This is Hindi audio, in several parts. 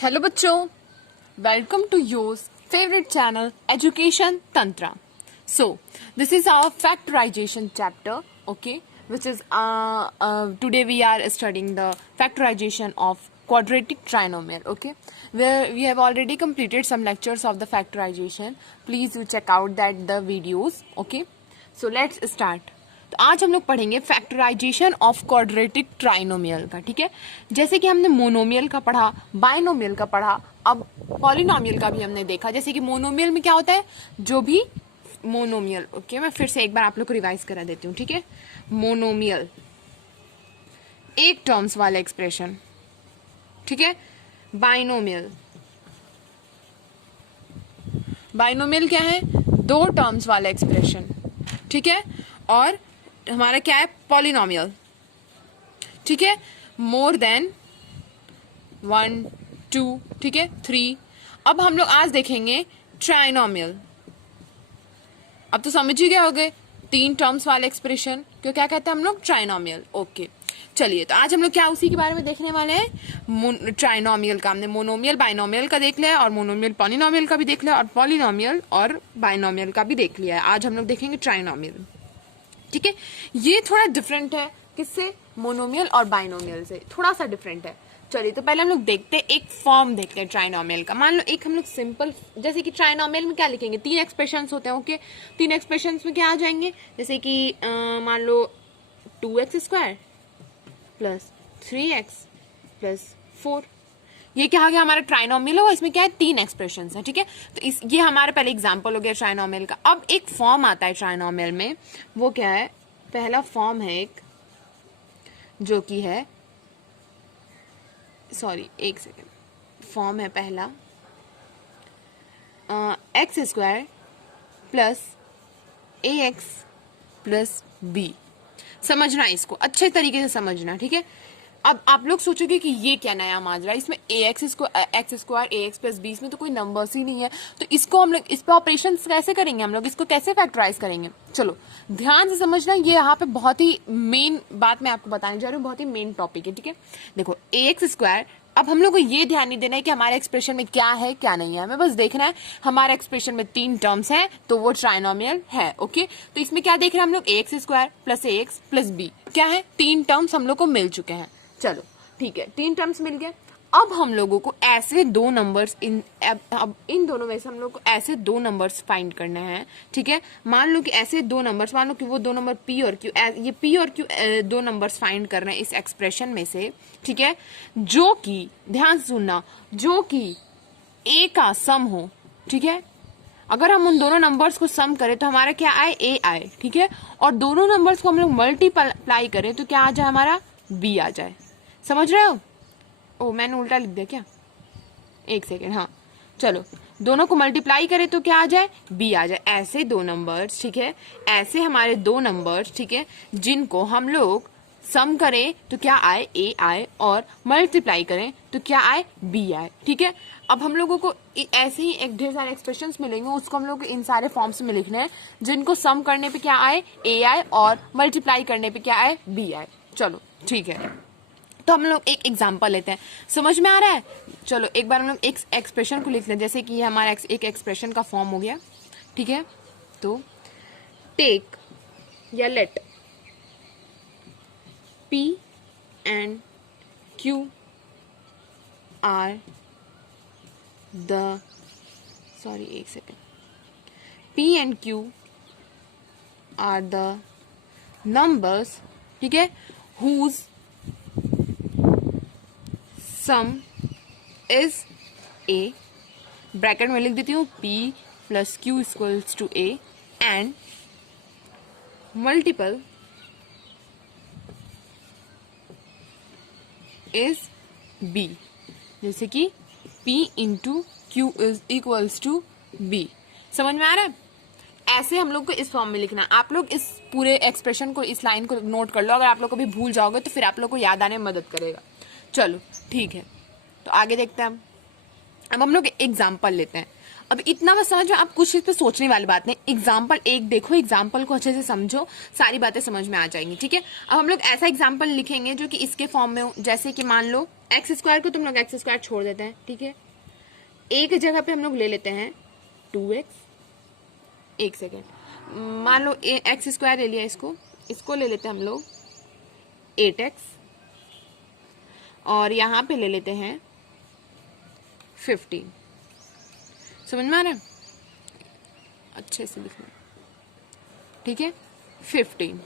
हेलो बच्चों, welcome to your favourite channel Education Tantra. So this is our factorization chapter, okay, which is today we are studying the factorization of quadratic trinomial, okay, where we have already completed some lectures of the factorization. Please do check out that the videos, okay. So let's start. तो आज हम लोग पढ़ेंगे फैक्टराइजेशन ऑफ क्वाड्रेटिक ट्राइनोमियल का. ठीक है, जैसे कि हमने मोनोमियल का पढ़ा, बाइनोमियल का पढ़ा, अब पॉलिनोमियल का भी हमने देखा. जैसे कि मोनोमियल में क्या होता है, जो भी मोनोमियल, ओके, मैं फिर से एक बार आप लोग को रिवाइज करा देती हूँ. ठीक है, मोनोमियल एक टर्म्स वाला एक्सप्रेशन. ठीक है, बाइनोमियल, बाइनोमियल क्या है, दो टर्म्स वाला एक्सप्रेशन. ठीक है, और हमारा क्या है, पॉलिनोमियल. ठीक है, मोर देन 1 2, ठीक है, 3. अब हम लोग आज देखेंगे ट्राइनोमियल. अब तो समझ ही गए होंगे, तीन टर्म्स वाले एक्सप्रेशन क्यों क्या कहते हैं हम लोग, ट्राइनोमियल. ओके, चलिए, तो आज हम लोग क्या उसी के बारे में देखने वाले हैं, ट्राइनोमियल का. हमने मोनोमियल बाइनोमियल का देख लिया और मोनोमियल पॉलिनोमियल का भी देख लिया और पॉलिनोमियल और बाइनोमियल का भी देख लिया है. आज हम लोग देखेंगे ट्राइनोमियल. ठीक है, ये थोड़ा डिफरेंट है, किससे, मोनोमियल और बाइनोमियल से थोड़ा सा डिफरेंट है. चलिए, तो पहले हम लोग देखते हैं, एक फॉर्म देखते हैं ट्राइनोमियल का. मान लो एक हम लोग सिंपल, जैसे कि ट्राइनोमियल में क्या लिखेंगे, तीन एक्सप्रेशंस होते हैं. ओके, तीन एक्सप्रेशंस में क्या आ जाएंगे, जैसे कि मान लो 2x² प्लस 3x प्लस 4. ये क्या आ गया, हमारा ट्राइनोमियल होगा. इसमें क्या है, तीन एक्सप्रेशंस हैं. ठीक है, तो ये हमारा पहले एग्जांपल हो गया ट्राइनोमियल का. अब एक फॉर्म आता है ट्राइनोमियल में, वो क्या है, पहला फॉर्म है एक, जो कि है, सॉरी एक सेकेंड, फॉर्म है पहला x² plus ax plus b. समझना, इसको अच्छे तरीके से समझना. ठीक है, अब आप लोग सोचोगे कि ये क्या नया माजरा है, इसमें x² ax प्लस b, इसमें तो कोई नंबर्स ही नहीं है, तो इसको हम लोग, इस पे ऑपरेशन कैसे करेंगे, हम लोग इसको कैसे फैक्टराइज करेंगे. चलो ध्यान से समझना, ये यहाँ पे बहुत ही मेन बात मैं आपको बताने जा रही हूँ, बहुत ही मेन टॉपिक है. ठीक है, देखो ax², अब हम लोग को ये ध्यान नहीं देना है कि हमारे एक्सप्रेशन में क्या है क्या नहीं है, हमें बस देखना है हमारे एक्सप्रेशन में तीन टर्म्स हैं तो वो ट्राइनोमियल है. ओके, तो इसमें क्या देख रहे हैं हम लोग, ax² plus ax plus b, क्या है, तीन टर्म्स हम लोग को मिल चुके हैं. चलो ठीक है, तीन टर्म्स मिल गए. अब हम लोगों को ऐसे दो नंबर्स अब इन दोनों में से हम लोग को ऐसे दो नंबर्स फाइंड करने हैं. ठीक है, मान लो कि ऐसे दो नंबर्स, मान लो कि वो दो नंबर p और q, ये p और q दो नंबर्स फाइंड कर रहे हैं इस एक्सप्रेशन में से. ठीक है, जो कि, ध्यान से सुनना, जो कि a का सम हो. ठीक है, अगर हम उन दोनों नंबर्स को सम करें तो हमारा क्या आए, a आए. ठीक है, और दोनों नंबर्स को हम लोग मल्टीप्लाई करें तो क्या आ जाए, हमारा b आ जाए. समझ रहे हो, ओ मैंने उल्टा लिख दिया क्या, एक सेकेंड, हाँ चलो, दोनों को मल्टीप्लाई करें तो क्या आ जाए, b आ जाए. ऐसे दो नंबर्स, ठीक है, ऐसे हमारे दो नंबर्स, ठीक है, जिनको हम लोग सम करें तो क्या आए, a आए, और मल्टीप्लाई करें तो क्या आए, b आए. ठीक है, अब हम लोगों को ऐसे ही एक ढेर सारे एक्सप्रेशंस मिलेंगे, उसको हम लोग इन सारे फॉर्म्स में लिखना है, जिनको सम करने पे क्या आए, a आए, और मल्टीप्लाई करने पे क्या आए, b आए. चलो ठीक है, तो हम लोग एक एग्जांपल लेते हैं, समझ में आ रहा है. चलो एक बार हम लोग एक एक्सप्रेशन को लिख लें, जैसे कि हमारा एक एक्सप्रेशन का फॉर्म हो गया. ठीक है, तो टेक या let p and q are the, sorry एक second, p and q are the numbers, ठीक है, whose sum is a, bracket में लिख देती हूँ p plus q equals to a, and multiple is b, जैसे कि p into q is equals to b. समझ में आ रहा है, ऐसे हम लोग को इस फॉर्म में लिखना. आप लोग इस पूरे एक्सप्रेशन को, इस लाइन को नोट कर लो, अगर आप लोग कभी भूल जाओगे तो फिर आप लोग को याद आने में मदद करेगा. चलो ठीक है, तो आगे देखते हैं. अब हम लोग एग्जाम्पल लेते हैं. अब इतना बस समझ में, आप कुछ इस पे सोचने वाली बात नहीं, एग्जाम्पल एक देखो, एग्जाम्पल को अच्छे से समझो, सारी बातें समझ में आ जाएंगी. ठीक है, अब हम लोग ऐसा एग्जाम्पल लिखेंगे जो कि इसके फॉर्म में हो, जैसे कि मान लो एक्स स्क्वायर को तो हम लोग एक्स स्क्वायर छोड़ देते हैं, ठीक है। ए की जगह पे हम लोग ले लेते हैं 2x। एक सेकेंड, मान लो एक्स स्क्वायर ले लिया, इसको ले लेते हैं हम लोग 8x, और यहां पे ले लेते हैं 15। समझ में आ रहा है? अच्छे से लिखना, ठीक है। 15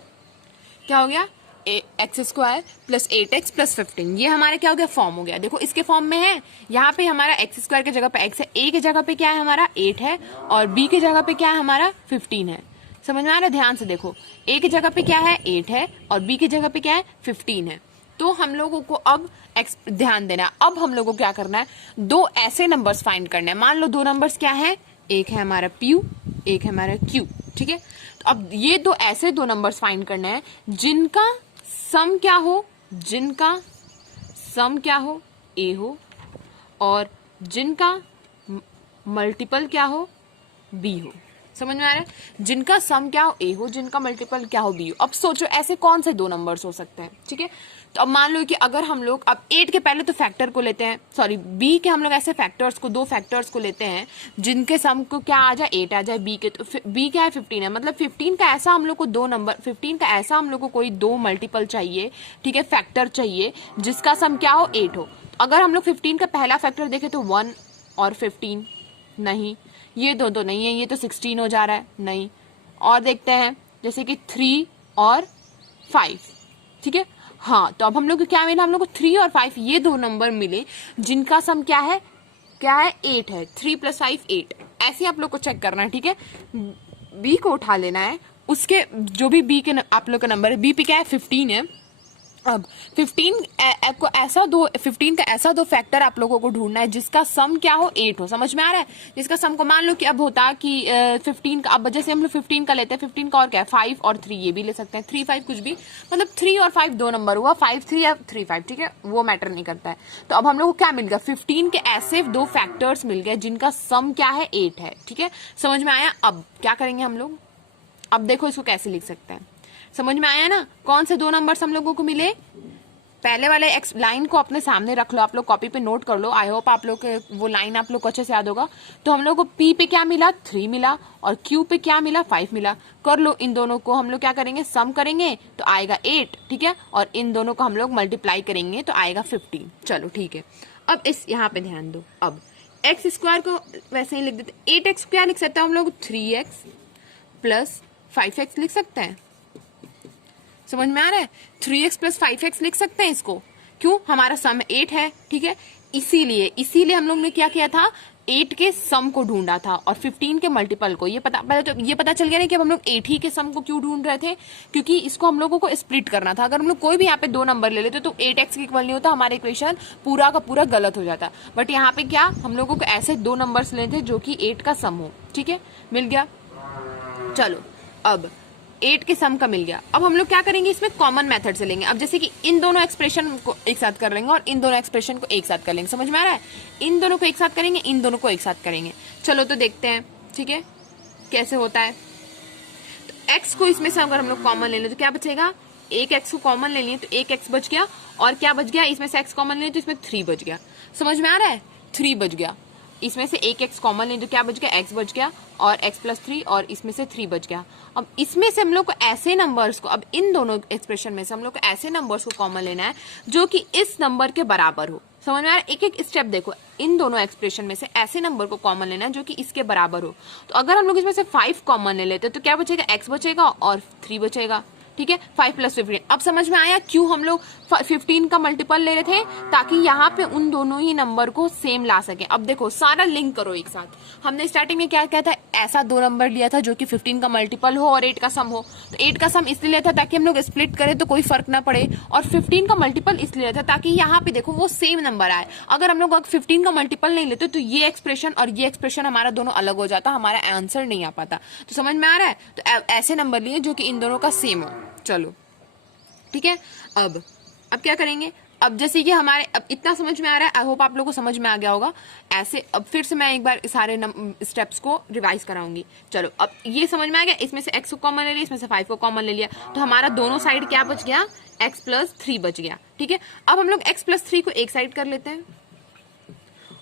क्या हो गया, x square plus 8x plus 15, ये हमारा क्या हो गया, फॉर्म हो गया। देखो इसके फॉर्म में है, यहाँ पे हमारा एक्स स्क्वायर की जगह पे x है, a की जगह पे क्या है हमारा 8 है, और b की जगह पे क्या है हमारा 15 है। समझ में आ रहा है? ध्यान से देखो, a की जगह पे क्या है 8 है, और b की जगह पे क्या है 15 है। तो हम लोगों को अब ध्यान देना, अब हम लोगों को क्या करना है, दो ऐसे नंबर्स फाइंड करने हैं। मान लो दो नंबर्स क्या है, एक है हमारा p, एक है हमारा q, ठीक है। तो अब ये दो ऐसे दो नंबर्स फाइंड करने हैं जिनका सम क्या हो, जिनका सम क्या हो a हो, और जिनका मल्टीपल क्या हो b हो। समझ में आ रहा है? जिनका सम क्या हो a हो, जिनका मल्टीपल क्या हो b हो। अब सोचो ऐसे कौन से दो नंबर्स हो सकते हैं, ठीक है। तो अब मान लो कि अगर हम लोग अब 8 के पहले तो फैक्टर को लेते हैं, सॉरी b के हम लोग ऐसे फैक्टर्स को, दो फैक्टर्स को लेते हैं जिनके सम को क्या आ जाए 8 आ जाए b के, तो b क्या है 15 है, मतलब 15 का ऐसा हम लोग को दो नंबर, 15 का ऐसा हम लोग को कोई दो मल्टीपल चाहिए, ठीक है, फैक्टर चाहिए जिसका सम क्या हो 8 हो। तो अगर हम लोग 15 का पहला फैक्टर देखें तो 1 और 15, नहीं, ये दो तो नहीं है, ये तो 16 हो जा रहा है, नहीं। और देखते हैं जैसे कि 3 और 5, ठीक है। हाँ, तो अब हम लोग को क्या मिला, हम लोग को 3 और 5 ये दो नंबर मिले जिनका सम क्या है 8 है। 3 + 5 8, ऐसे आप लोग को चेक करना है, ठीक है। बी को उठा लेना है, उसके जो भी बी के आप लोग का नंबर है, बी पे क्या है 15 है। अब 15 को ऐसा दो, 15 का ऐसा दो फैक्टर आप लोगों को ढूंढना है जिसका सम क्या हो 8 हो। समझ में आ रहा है? जिसका सम को मान लो कि अब होता कि 15 का, अब जैसे हम लोग 15 का लेते हैं, 15 का और क्या है 5 और 3, ये भी ले सकते हैं, 3 5 कुछ भी, मतलब 3 और 5 दो नंबर हुआ, 5 3 या 3 5, ठीक है, वो मैटर नहीं करता है। तो अब हम लोग को क्या मिल गया, 15 के ऐसे दो फैक्टर्स मिल गए जिनका सम क्या है 8 है, ठीक है। समझ में आया? अब क्या करेंगे हम लोग, अब देखो इसको कैसे लिख सकते हैं, समझ में आया ना? कौन से दो नंबर्स हम लोगों को मिले, पहले वाले एक्स लाइन को अपने सामने रख लो, आप लोग कॉपी पे नोट कर लो, आई होप आप लोग के वो लाइन आप लोग को अच्छे से याद होगा। तो हम लोग को पी पे क्या मिला 3 मिला, और क्यू पे क्या मिला 5 मिला। कर लो, इन दोनों को हम लोग क्या करेंगे, सम करेंगे तो आएगा 8, ठीक है, और इन दोनों को हम लोग मल्टीप्लाई करेंगे तो आएगा 15। चलो ठीक है, अब इस यहाँ पे ध्यान दो, अब एक्स स्क्वायर को वैसे ही लिख देते, 8x क्या लिख सकते हैं हम लोग, 3x + 5x लिख सकते हैं। समझ में आ रहा है? 3x + 5x लिख सकते हैं इसको, क्यों, हमारा सम 8 है, ठीक है। इसीलिए हम लोग ने क्या किया था, 8 के सम को ढूंढा था और 15 के मल्टीपल को। ये पता चल गया ना कि अब हम लोग 8 ही के सम को क्यों ढूंढ रहे थे, क्योंकि इसको हम लोगों को स्प्लिट करना था। अगर हम लोग कोई भी यहाँ पे दो नंबर ले लेते तो 8x के इक्वल नहीं होता, हमारा इक्वेशन पूरा का पूरा गलत हो जाता। बट यहाँ पे क्या, हम लोगों को ऐसे दो नंबर्स लेने थे जो कि 8 का सम हो, ठीक है, मिल गया। चलो, अब 8 के सम का मिल गया। अब हम लोग क्या करेंगे, इसमें कॉमन मेथड से लेंगे। अब जैसे कि इन दोनों एक्सप्रेशन को एक साथ कर लेंगे और इन दोनों एक्सप्रेशन को एक साथ कर लेंगे। समझ में आ रहा है? इन दोनों को एक साथ करेंगे, इन दोनों को एक साथ करेंगे। चलो तो देखते हैं, ठीक है, कैसे होता है। तो x को इसमें से अगर हम लोग कॉमन ले लें तो क्या बचेगा, एक x को कॉमन ले लिए तो एक x बच गया, और क्या बच गया, इसमें से x कॉमन ले तो इसमें 3 बच गया। समझ में आ रहा है? 3 बच गया, इसमें से एक x कॉमन ले तो क्या बच गया, x बच गया, और x + 3, और इसमें से 3 बच गया। अब इसमें से हम लोग को ऐसे नंबर्स को, अब इन दोनों एक्सप्रेशन में से हम लोग को ऐसे नंबर्स को कॉमन लेना है जो कि इस नंबर के बराबर हो। समझ में आ रहा है? एक एक स्टेप देखो, इन दोनों एक्सप्रेशन में से ऐसे नंबर को कॉमन लेना है जो कि इसके बराबर हो। तो अगर हम लोग इसमें से 5 कॉमन ले लेते तो क्या बचेगा, x बचेगा और 3 बचेगा, ठीक है, 5 + 15। अब समझ में आया क्यों हम लोग 15 का मल्टीपल ले रहे थे, ताकि यहाँ पे उन दोनों ही नंबर को सेम ला सके। अब देखो सारा लिंक करो एक साथ। हमने स्टार्टिंग में क्या किया था, ऐसा दो नंबर लिया था जो कि 15 का मल्टीपल हो और 8 का सम हो। तो 8 का सम इसलिए लिया था ताकि हम लोग स्प्लिट करें तो कोई फर्क ना पड़े, और 15 का मल्टीपल इसलिए लिया था ताकि यहाँ पे देखो वो सेम नंबर आए। अगर हम लोग 15 का मल्टीपल नहीं लेते तो ये एक्सप्रेशन और ये एक्सप्रेशन हमारा दोनों अलग हो जाता, हमारा आंसर नहीं आ पाता। तो समझ में आ रहा है? तो ऐसे नंबर लिए जो कि इन दोनों का सेम हो। चलो ठीक है, अब क्या करेंगे, अब जैसे कि हमारे, अब इतना समझ में आ रहा है, आई होप आप लोगों को समझ में आ गया होगा। ऐसे अब फिर से मैं एक बार सारे स्टेप्स को रिवाइज कराऊंगी। चलो, अब ये समझ में आ गया, इसमें से x को कॉमन ले लिया, इसमें से 5 को कॉमन ले लिया, तो हमारा दोनों साइड क्या बच गया, x प्लस 3 बच गया, ठीक है। अब हम लोग x प्लस 3 को एक साइड कर लेते हैं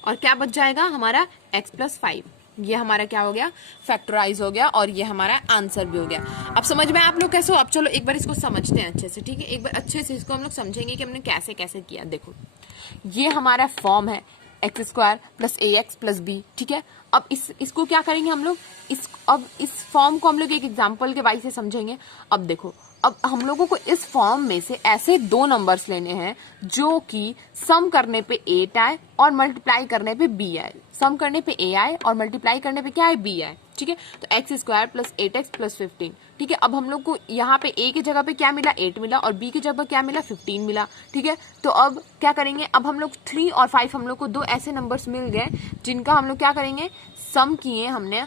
और क्या बच जाएगा हमारा x प्लस 5। ये हमारा क्या हो गया, फैक्टराइज हो गया और ये हमारा आंसर भी हो गया। अब समझ में आप लोग कैसे हो? अब चलो एक बार इसको समझते हैं अच्छे से, ठीक है। एक बार अच्छे से इसको हम लोग समझेंगे कि हमने कैसे कैसे किया। देखो ये हमारा फॉर्म है एक्स स्क्वायर प्लस ए एक्स प्लस बी, ठीक है। अब इसको क्या करेंगे हम लोग, अब इस फॉर्म को हम लोग एक एग्जाम्पल के वाइज से समझेंगे। अब देखो, अब हम लोगों को इस फॉर्म में से ऐसे दो नंबर्स लेने हैं जो कि सम करने पे 8 आए और मल्टीप्लाई करने पे b आए। सम करने पे a आए और मल्टीप्लाई करने पे क्या है, b आए, ठीक है। तो x square plus 8x plus 15, ठीक है। अब हम लोग को यहाँ पे a की जगह पे क्या मिला, 8 मिला, और b की जगह पे क्या मिला, 15 मिला, ठीक है। तो अब क्या करेंगे, अब हम लोग 3 और 5 हम लोग को दो ऐसे नंबर्स मिल गए जिनका हम लोग क्या करेंगे, सम किए। हमने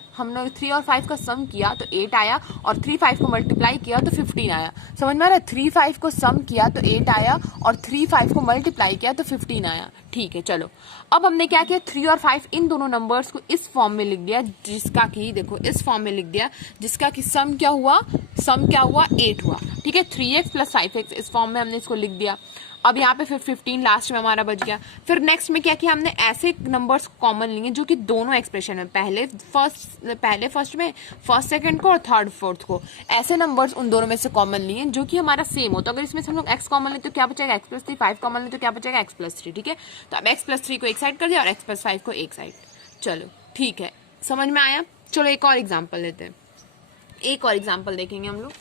3 और 5 का सम किया तो 8 आया, और 3 5 को मल्टीप्लाई किया तो 15 आया। समझ में आ रहा है? 3 5 को सम किया तो 8 आया, और 3 5 को मल्टीप्लाई किया तो 15 आया, ठीक है। चलो अब हमने क्या किया, 3 और 5 इन दोनों नंबर्स को इस फॉर्म में लिख दिया, जिसका कि देखो इस फॉर्म में लिख दिया, जिसका कि सम क्या हुआ, 8 हुआ, ठीक है। 3x प्लस 5x इस फॉर्म में हमने इसको लिख दिया। अब यहाँ पे फिर 15 लास्ट में हमारा बच गया। फिर नेक्स्ट में क्या किया हमने, ऐसे नंबर्स कॉमन लिए जो कि दोनों एक्सप्रेशन में, पहले फर्स्ट में फर्स्ट सेकंड को और थर्ड फोर्थ को, ऐसे नंबर्स उन दोनों में से कॉमन लिए जो कि हमारा सेम हो। तो अगर इसमें से हम लोग x कॉमन ले तो क्या बचेगा, x प्लस 3, 5 कॉमन ले तो क्या बचेगा, x प्लस 3, ठीक है। तो अब x प्लस 3 को एक साइड कर दिया और x प्लस 5 को एक साइड। चलो ठीक है, समझ में आया। चलो एक और एग्जाम्पल लेते हैं, एक और एग्जाम्पल देखेंगे हम लोग,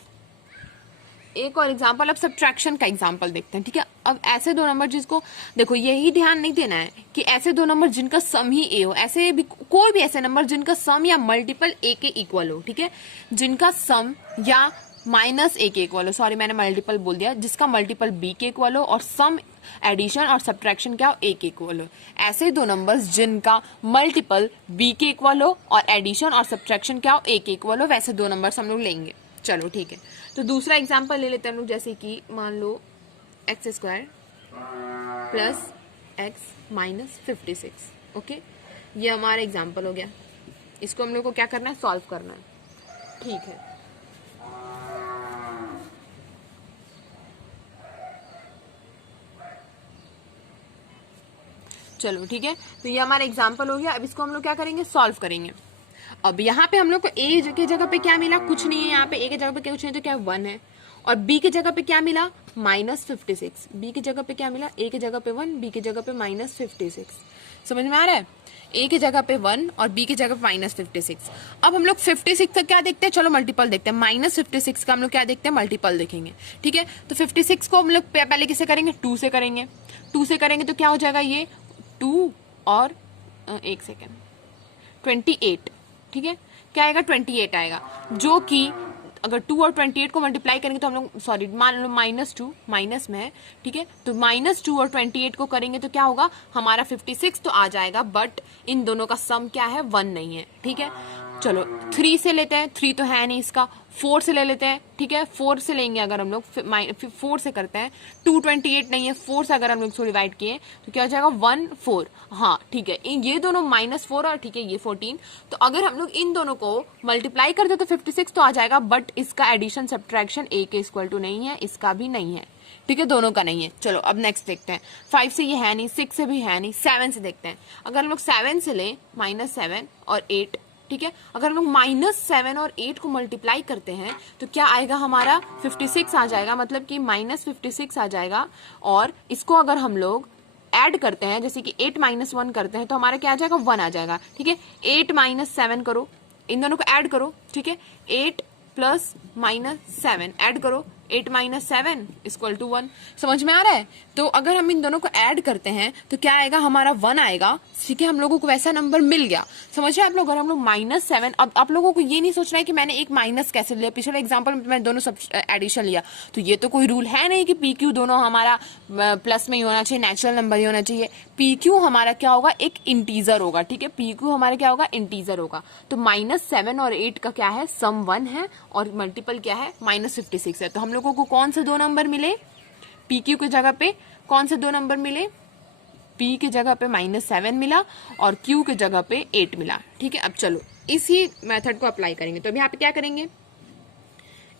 एक और एग्जाम्पल। अब सब्ट्रैक्शन का एग्जाम्पल देखते हैं, ठीक है। अब ऐसे दो नंबर जिसको, देखो यही ध्यान नहीं देना है कि ऐसे दो नंबर जिनका सम ही ए हो, ऐसे भी कोई भी ऐसे नंबर जिनका सम या मल्टीपल ए के इक्वल हो, ठीक है। जिनका सम या माइनस ए के इक्वल हो, सॉरी मैंने मल्टीपल बोल दिया, जिसका मल्टीपल बी के इक्वल हो और सम एडिशन और सब्ट्रैक्शन क्या हो, ए के इक्वल हो। ऐसे दो नंबर्स जिनका मल्टीपल बी के इक्वल हो और एडिशन और सब्ट्रैक्शन क्या हो, ए के इक्वल हो, वैसे दो नंबर्स हम लोग लेंगे। चलो ठीक है, तो दूसरा एग्जाम्पल ले लेते हैं हम लोग, जैसे कि मान लो x square plus x minus 56, okay. ये हमारा एग्जाम्पल हो गया। इसको हम लोग को क्या करना है, सॉल्व करना है, ठीक है। चलो ठीक है, तो ये हमारा एग्जाम्पल हो गया। अब इसको हम लोग क्या करेंगे, सॉल्व करेंगे। अब यहाँ पे हम लोग को a की जगह पे क्या मिला, कुछ नहीं है। यहाँ पे a की जगह पे कुछ नहीं तो क्या 1 है, और b की जगह पे क्या मिला, माइनस 56। b की जगह पे क्या मिला, a की जगह पे 1, b की जगह पे माइनस 56। समझ में आ रहा है? a की जगह पे 1 और b की जगह पे माइनस 56। अब हम लोग 56 का क्या देखते हैं, चलो मल्टीपल देखते हैं। माइनस 56 का हम लोग क्या देखते हैं, मल्टीपल देखेंगे, ठीक है। तो 56 को हम लोग पहले किससे करेंगे, 2 से करेंगे। 2 से करेंगे तो क्या हो जाएगा, ये 2 और 1 सेकेंड 28, ठीक है। क्या आएगा, 28 आएगा, जो कि अगर 2 और 28 को मल्टीप्लाई करेंगे तो हम लोग, सॉरी मान लो -2 माइनस में है, ठीक है। तो -2 और 28 को करेंगे तो क्या होगा, हमारा 56 तो आ जाएगा, बट इन दोनों का सम क्या है, 1 नहीं है, ठीक है। चलो 3 से लेते हैं, 3 तो है नहीं इसका। 4 से ले लेते हैं, ठीक है। 4 से लेंगे अगर हम लोग, 4 से करते हैं। 228 नहीं है, 4 से अगर हम लोग इसको डिवाइड किए तो क्या हो जाएगा, 1 4, हाँ ठीक है। ये दोनों -4 और ठीक है ये 14। तो अगर हम लोग इन दोनों को मल्टीप्लाई कर दे तो 56 तो आ जाएगा, बट इसका एडिशन सब्ट्रैक्शन ए के इक्वल टू नहीं है, इसका भी नहीं है, ठीक है, दोनों का नहीं है। चलो अब नेक्स्ट देखते हैं। 5 से ये है नहीं, 6 से भी है नहीं, 7 से देखते हैं। अगर हम लोग 7 से लें, -7 और 8, ठीक है। अगर हम लोग -7 और 8 को मल्टीप्लाई करते हैं तो क्या आएगा, हमारा 56 आ जाएगा, मतलब कि -56 आ जाएगा। और इसको अगर हम लोग ऐड करते हैं, जैसे कि 8 - 1 करते हैं तो हमारा क्या आ जाएगा, 1 आ जाएगा, ठीक है। 8 - 7 करो, इन दोनों को ऐड करो, ठीक है। 8 प्लस -7 ऐड करो, 8 - 7 इक्वल टू 1। समझ में आ रहा है? तो अगर हम इन दोनों को ऐड करते हैं तो क्या आएगा, हमारा 1 आएगा, ठीक है। हम लोगों को वैसा नंबर मिल गया। समझ रहे हैं आप लोग? अगर हम लोग -7, अब आप लोगों को ये नहीं सोचना है कि मैंने एक माइनस कैसे लिया, पिछले एग्जाम्पल में मैंने दोनों सब एडिशन लिया, तो ये तो कोई रूल है नहीं कि पी क्यू दोनों हमारा प्लस में ही होना चाहिए, नेचुरल नंबर ही होना चाहिए। पी क्यू हमारा क्या होगा, एक इंटीजर होगा, ठीक है। पी क्यू हमारा क्या होगा, इंटीजर होगा। तो -7 और 8 का क्या है, सम 1 है और मल्टीपल क्या है, -56 है। तो हम लोगों को कौन से दो नंबर मिले, पी क्यू की जगह पे कौन से दो नंबर मिले, P की जगह पे -7 मिला और Q की जगह पे 8 मिला, ठीक है। अब चलो इसी मेथड को अप्लाई करेंगे। तो अब यहाँ पे क्या करेंगे,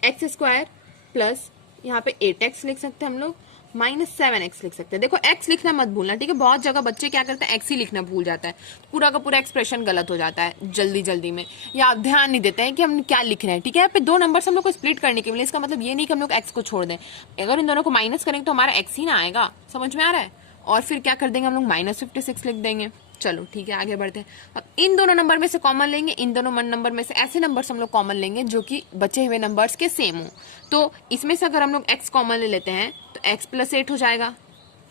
एक्स स्क्वायर प्लस यहाँ पे 8x लिख सकते हैं हम लोग, -7x लिख सकते हैं। देखो x लिखना मत भूलना, ठीक है। बहुत जगह बच्चे क्या करते हैं, x ही लिखना भूल जाता है, तो पूरा का पूरा एक्सप्रेशन गलत हो जाता है जल्दी जल्दी में, या आप ध्यान नहीं देते हैं कि हम क्या लिख रहे हैं, ठीक है। यहाँ पे दो नंबर हम लोग को स्प्लिट करने के लिए, इसका मतलब ये नहीं कि हम लोग x को छोड़ दें। अगर इन दोनों को माइनस करेंगे तो हमारा x ही ना आएगा, समझ में आ रहा है। और फिर क्या कर देंगे हम लोग, -56 लिख देंगे। चलो ठीक है, आगे बढ़ते हैं। अब इन दोनों नंबर में से कॉमन लेंगे, इन दोनों नंबर में से ऐसे नंबर्स हम लोग कॉमन लेंगे जो कि बचे हुए नंबर्स के सेम हो। तो इसमें से अगर हम लोग x कॉमन ले लेते हैं तो x + 8 हो जाएगा,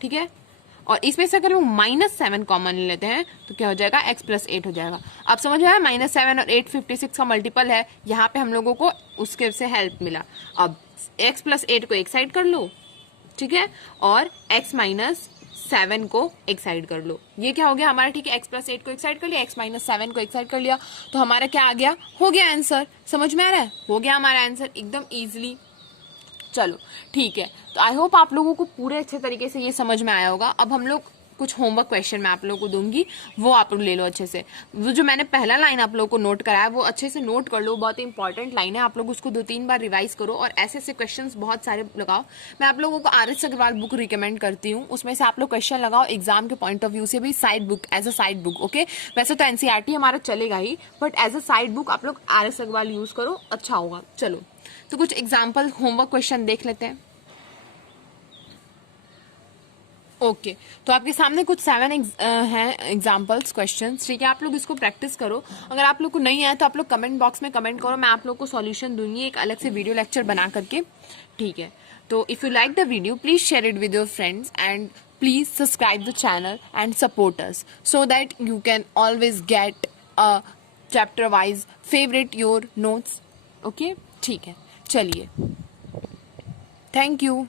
ठीक है। और इसमें से अगर हम -7 कॉमन ले लेते हैं तो क्या हो जाएगा, x + 8 हो जाएगा। अब समझ में आया, -7 और 8 56 का मल्टीपल है, यहाँ पे हम लोगों को उसके से हेल्प मिला। अब x + 8 को एक साइड कर लो, ठीक है, और x - 7 को एक साइड कर लो। ये क्या हो गया हमारा, ठीक है। x + 8 को एक साइड कर लिया, x - 7 को एक साइड कर लिया, तो हमारा क्या आ गया, हो गया आंसर। समझ में आ रहा है, हो गया हमारा आंसर एकदम इजीली। चलो ठीक है, तो आई होप आप लोगों को पूरे अच्छे तरीके से ये समझ में आया होगा। अब हम लोग कुछ होमवर्क क्वेश्चन मैं आप लोगों को दूंगी, वो आप लोग ले लो अच्छे से। वो जो मैंने पहला लाइन आप लोगों को नोट कराया वो अच्छे से नोट कर लो, बहुत इंपॉर्टेंट लाइन है। आप लोग उसको 2-3 बार रिवाइज करो और ऐसे ऐसे क्वेश्चंस बहुत सारे लगाओ। मैं आप लोगों को RS अग्रवाल बुक रिकमेंड करती हूँ, उसमें से आप लोग क्वेश्चन लगाओ एग्जाम के पॉइंट ऑफ व्यू से भी, side book, as a side book, okay. वैसे तो NCERT हमारा चलेगा ही, but as a side book आप लोग RS अग्रवाल यूज करो, अच्छा होगा। चलो तो कुछ एग्जाम्पल होमवर्क क्वेश्चन देख लेते हैं। ओके तो आपके सामने कुछ 7 हैं एग्जाम्पल्स क्वेश्चंस, ठीक है। आप लोग इसको प्रैक्टिस करो। अगर आप लोग को नहीं आया तो आप लोग कमेंट बॉक्स में कमेंट करो, मैं आप लोग को सॉल्यूशन दूंगी एक अलग से वीडियो लेक्चर बना करके, ठीक है। तो if you like the video please share it with your friends and please subscribe the channel and support us so that you can always get a chapter wise favourite your notes, okay, ठीक है। चलिए, थैंक यू।